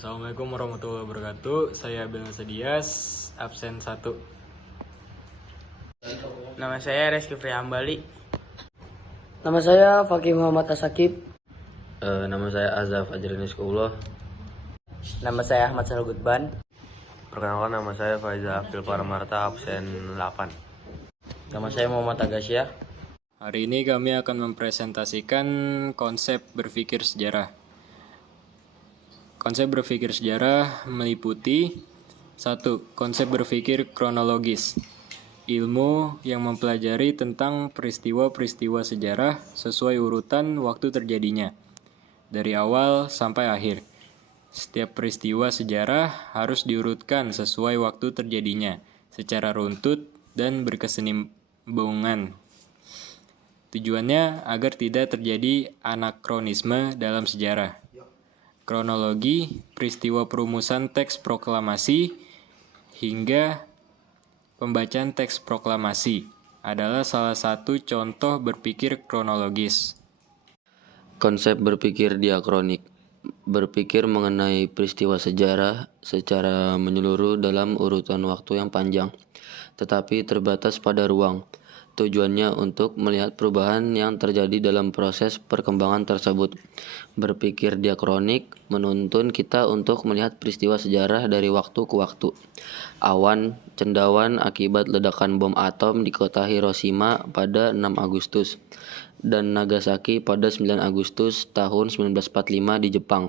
Assalamualaikum warahmatullahi wabarakatuh. Saya Abel Sedias, absen 1. Nama saya Reski Prihambali. Nama saya Fakih Muhammad Asakib. Nama saya Azaf Ajriniskullah. Nama saya Ahmad Salgutban. Perkenalkan, nama saya Faiza Abdul Paramarta, absen 8. Nama saya Muhammad Agasyah. Hari ini kami akan mempresentasikan konsep berpikir sejarah. Konsep berpikir sejarah meliputi 1. Konsep berpikir kronologis. Ilmu yang mempelajari tentang peristiwa-peristiwa sejarah sesuai urutan waktu terjadinya, dari awal sampai akhir. Setiap peristiwa sejarah harus diurutkan sesuai waktu terjadinya, secara runtut dan berkesinambungan. Tujuannya agar tidak terjadi anakronisme dalam sejarah. Kronologi, peristiwa perumusan teks proklamasi, hingga pembacaan teks proklamasi adalah salah satu contoh berpikir kronologis. Konsep berpikir diakronik, berpikir mengenai peristiwa sejarah secara menyeluruh dalam urutan waktu yang panjang, tetapi terbatas pada ruang. Tujuannya untuk melihat perubahan yang terjadi dalam proses perkembangan tersebut. Berpikir diakronik menuntun kita untuk melihat peristiwa sejarah dari waktu ke waktu. Awan cendawan akibat ledakan bom atom di kota Hiroshima pada 6 Agustus dan Nagasaki pada 9 Agustus tahun 1945 di Jepang.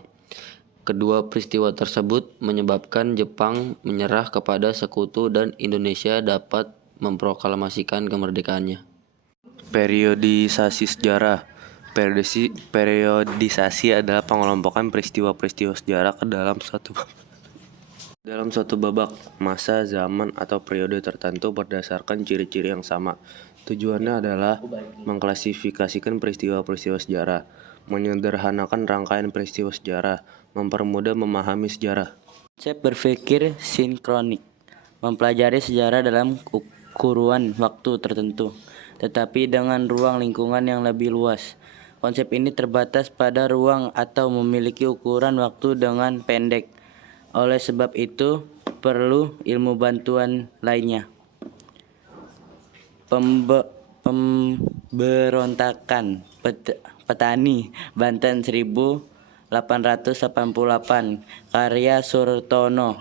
Kedua peristiwa tersebut menyebabkan Jepang menyerah kepada sekutu dan Indonesia dapat memproklamasikan kemerdekaannya. Periodisasi sejarah. Periodisasi adalah pengelompokan peristiwa-peristiwa sejarah ke dalam suatu babak, masa, zaman, atau periode tertentu berdasarkan ciri-ciri yang sama. Tujuannya adalah mengklasifikasikan peristiwa-peristiwa sejarah, menyederhanakan rangkaian peristiwa sejarah, mempermudah memahami sejarah. Konsep berpikir sinkronik mempelajari sejarah dalam kurun waktu tertentu, tetapi dengan ruang lingkungan yang lebih luas. Konsep ini terbatas pada ruang atau memiliki ukuran waktu dengan pendek. Oleh sebab itu, perlu ilmu bantuan lainnya. Pemberontakan Petani Banten 1888, karya Surtono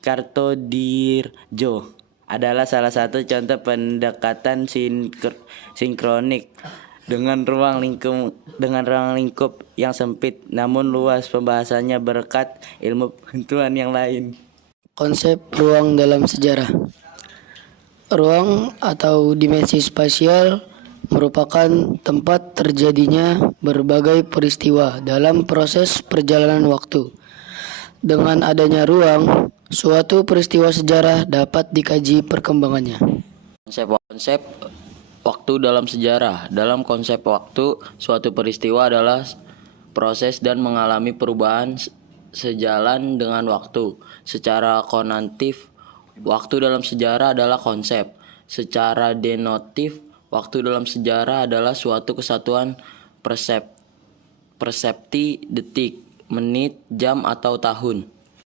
Kartodirjo, adalah salah satu contoh pendekatan sinkronik dengan ruang lingkup yang sempit namun luas pembahasannya berkat ilmu bantuan yang lain. Konsep ruang dalam sejarah. Ruang atau dimensi spasial merupakan tempat terjadinya berbagai peristiwa dalam proses perjalanan waktu. Dengan adanya ruang, suatu peristiwa sejarah dapat dikaji perkembangannya. Konsep waktu dalam sejarah. Dalam konsep waktu, suatu peristiwa adalah proses dan mengalami perubahan sejalan dengan waktu. Secara konatif, waktu dalam sejarah adalah konsep. Secara denotif, waktu dalam sejarah adalah suatu kesatuan persepti detik, menit, jam, atau tahun.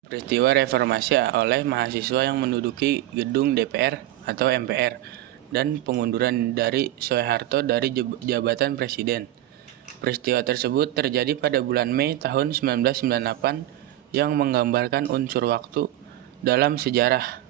Peristiwa reformasi oleh mahasiswa yang menduduki gedung DPR atau MPR dan pengunduran dari Soeharto dari jabatan presiden. Peristiwa tersebut terjadi pada bulan Mei tahun 1998 yang menggambarkan unsur waktu dalam sejarah.